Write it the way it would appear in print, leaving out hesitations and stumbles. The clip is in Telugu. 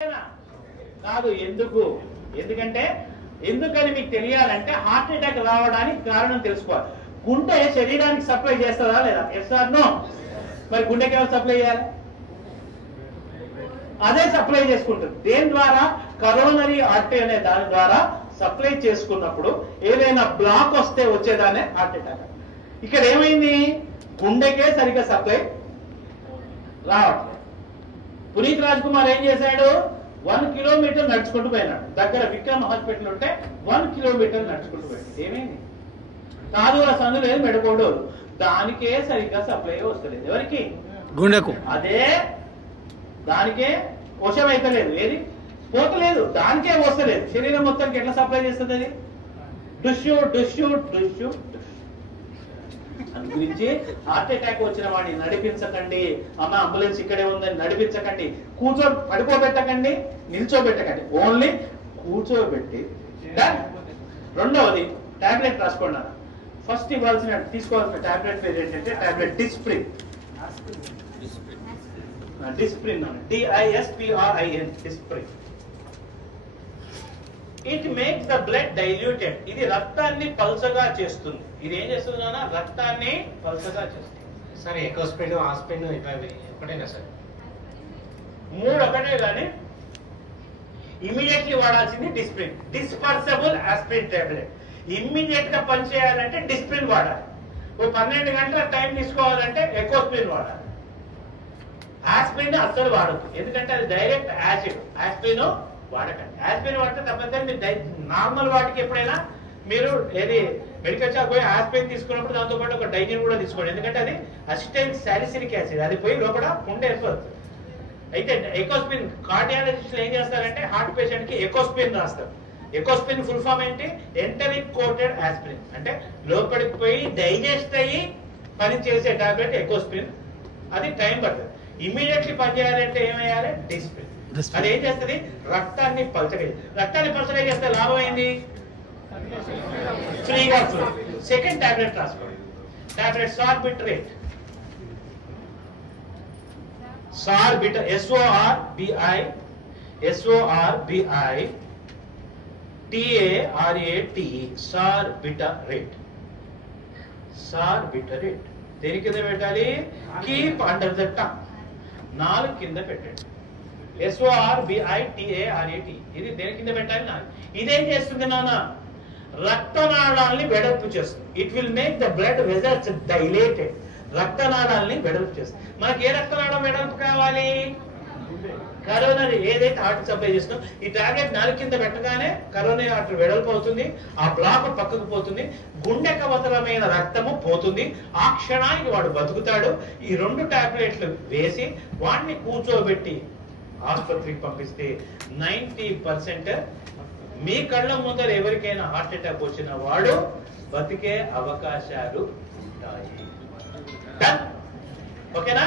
కాదు ఎందుకు ఎందుకంటే ఎందుకని మీకు తెలియాలంటే హార్ట్ అటాక్ రావడానికి కారణం తెలుసుకోవాలి. గుండె శరీరానికి సప్లై చేస్తుందా లేదా? Yes or no? మరి గుండెకి ఎవరు సప్లై చేయాలి? అదే సప్లై చేసుకుంటుంది. దేని ద్వారా? కరోనరీ ఆర్టరీ అనే దాని ద్వారా సప్లై చేసుకున్నప్పుడు ఏదైనా బ్లాక్ వస్తే వచ్చేదానే హార్ట్ అటాక్. ఇక్కడ ఏమైంది? గుండెకే సరిగ్గా సప్లై రావట్లేదు. పునీత్ రాజ్ కుమార్ ఏం చేశాడు? 1 కిలోమీటర్ నడుచుకుంటూ పోయినాడు. దగ్గర విక్రమ్ హాస్పిటల్ ఉంటే 1 కిలోమీటర్ నడుచుకుంటూ పోయాడు. ఏమైంది? కాదుల సందు లేదు, మెడకోడోలు, దానికే సరిగ్గా సప్లై వస్తలేదు. ఎవరికి? గుండెకు. అదే దానికే వశం అయితే లేదు, ఏది పోతలేదు, దానికే వస్తలేదు. శరీరం మొత్తానికి ఎట్లా సప్లై చేస్తుంది అది? డుష్యూ డుష్యూ డుష్యూ. అందు గురించి హార్ట్ అటాక్ వచ్చిన వాడిని నడిపించకండి. అమ్మ అంబులెన్స్ ఇక్కడే ఉందని నడిపించకండి. పడుకోబెట్టకండి, నిల్చోబెట్టకండి, ఓన్లీ కూర్చోబెట్టి. రెండవది టాబ్లెట్ రాసుకోండి. ఫస్ట్ తీసుకోవాల్సిన టాబ్లెట్ పేరు ఏంటంటే tablet Disprin. Disprin DISPRIN Disprin. It makes the blood diluted. ఇది రక్తాన్ని పల్చగా చేస్తుంది. ఇది ఏం చేస్తుంది నాన్న? రక్తాన్ని పల్చగా చేస్తుంది. సార్ ఎకోస్పిన్, ఆస్పిన్ ఒకటేనా సార్? 3 ఒకటే కానీ ఇమ్మీడియట్లీ వాడాల్సింది Disprin. Dispersible aspirin tablet. Immediate గా పనిచేయాలంటే డిస్ప్రిన్ వాడాలి. 12 గంటల టైం తీసుకోవాలంటే ఎకోస్పిన్ వాడాలి. ఆస్పిరిన్ అస్సలు వాడద్దు, ఎందుకంటే అది డైరెక్ట్ యాసిడ్. ఆస్పిరిన్ వాడకండి. ఆస్పిరిన్ వాడితే తప్పనిసరి మీరు నార్మల్ వాటికి ఎప్పుడైనా మీరు ఏది మెడికల్ షాప్ పోయి ఆస్పిరిన్ తీసుకున్నప్పుడు దాంతో పాటు ఒక డైజిన్ కూడా తీసుకోండి. ఎందుకంటే అది అసిటైల్ సాలిసిలిక్ యాసిడ్, అది పోయి లోపల గుండె వెళ్ళిపోతుంది. అయితే ఎకోస్పిన్ కార్డియాలజిస్టులు ఏం చేస్తారంటే హార్ట్ పేషెంట్ కి ఎకోస్పిన్ రాస్తారు. ఎకోస్పిన్ ఫుల్ ఫామ్ ఏంటి? Enteric coated aspirin. అంటే లోపలికి పోయి డైజెస్ట్ అయ్యి పని చేసే టాబ్లెట్ ఎకోస్పిన్. అది టైం పడుతుంది. ఇమీడియట్లీ పనిచేయాలంటే ఏమయ్యాలి? డిస్ప్రిన్. అది ఏం చేస్తుంది? రక్తాన్ని పల్చగా. రక్తాన్ని పల్చగా చేస్తే లాభం ఏంది? ఫ్రీగా ఫ్లో. సెకండ్ టాబ్లెట్ రాసుకోండి. టాబ్లెట్ సార్బిట్రేట్. సార్బిట SORBITARATE సార్బిటరేట్. సార్బిటరేట్ దేని కింద పెట్టాలి? Keep under the tongue. 4 కింద పెట్టండి. SORBITARATE ఇది దేని కింద పెట్టాలి? 4. ఇదేం చేస్తుంది నాన్న? రక్తనాళాలని వెడల్పు చేస్తుంది. It will make the blood vessels dilated. రక్తనాళాలని వెడల్పు చేస్తుంది. మనకి ఏ రక్తనాళం వెడల్పు కావాలి? కరోనరీ ఏదైతే హార్ట్ సప్లై చేస్తుందో ఈ టాబ్లెట్ 4 కింద పెట్టగానే కరోనరీ ఆర్టరీ వెడల్పు అవుతుంది. ఆ బ్లాక్ పక్కకు పోతుంది. గుండెకు అవసరమైన రక్తము పోతుంది. ఆ క్షణానికి వాడు బతుకుతాడు. ఈ 2 టాబ్లెట్లు వేసి వాడిని కూర్చోబెట్టి ఆసుపత్రికి పంపిస్తే 90% మీ కళ్ళ ముందర ఎవరికైనా హార్ట్ అటాక్ వచ్చిన వాడు బతికే అవకాశాలు ఉంటాయి. ఓకేనా?